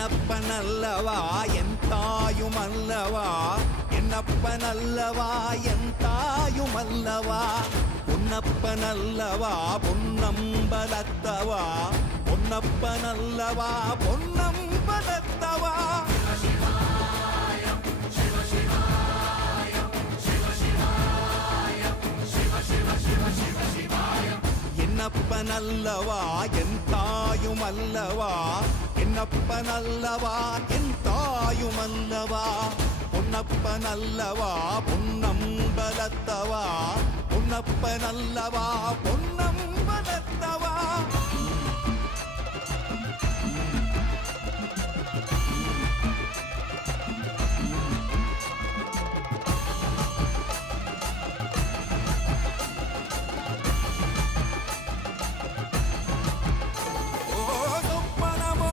என்னப்பனல்லவா என் தாயுமல்லவா, என்னப்பனல்லவா என் தாயுமல்லவா, பொன்னப்பனல்லவா பொன்னம்பலத்தவா, பொன்னப்பனல்லவா பொன்னம்பலத்தவா. என்னப்பனல்லவா என் தாயுமல்லவா, என்னப்பனல்லவா என் தாயுமல்லவா, பொன்னப்பனல்லவா பொன்னம்பலத்தவா, பொன்னப்பனல்லவா பொன்னம்பலத்தவா.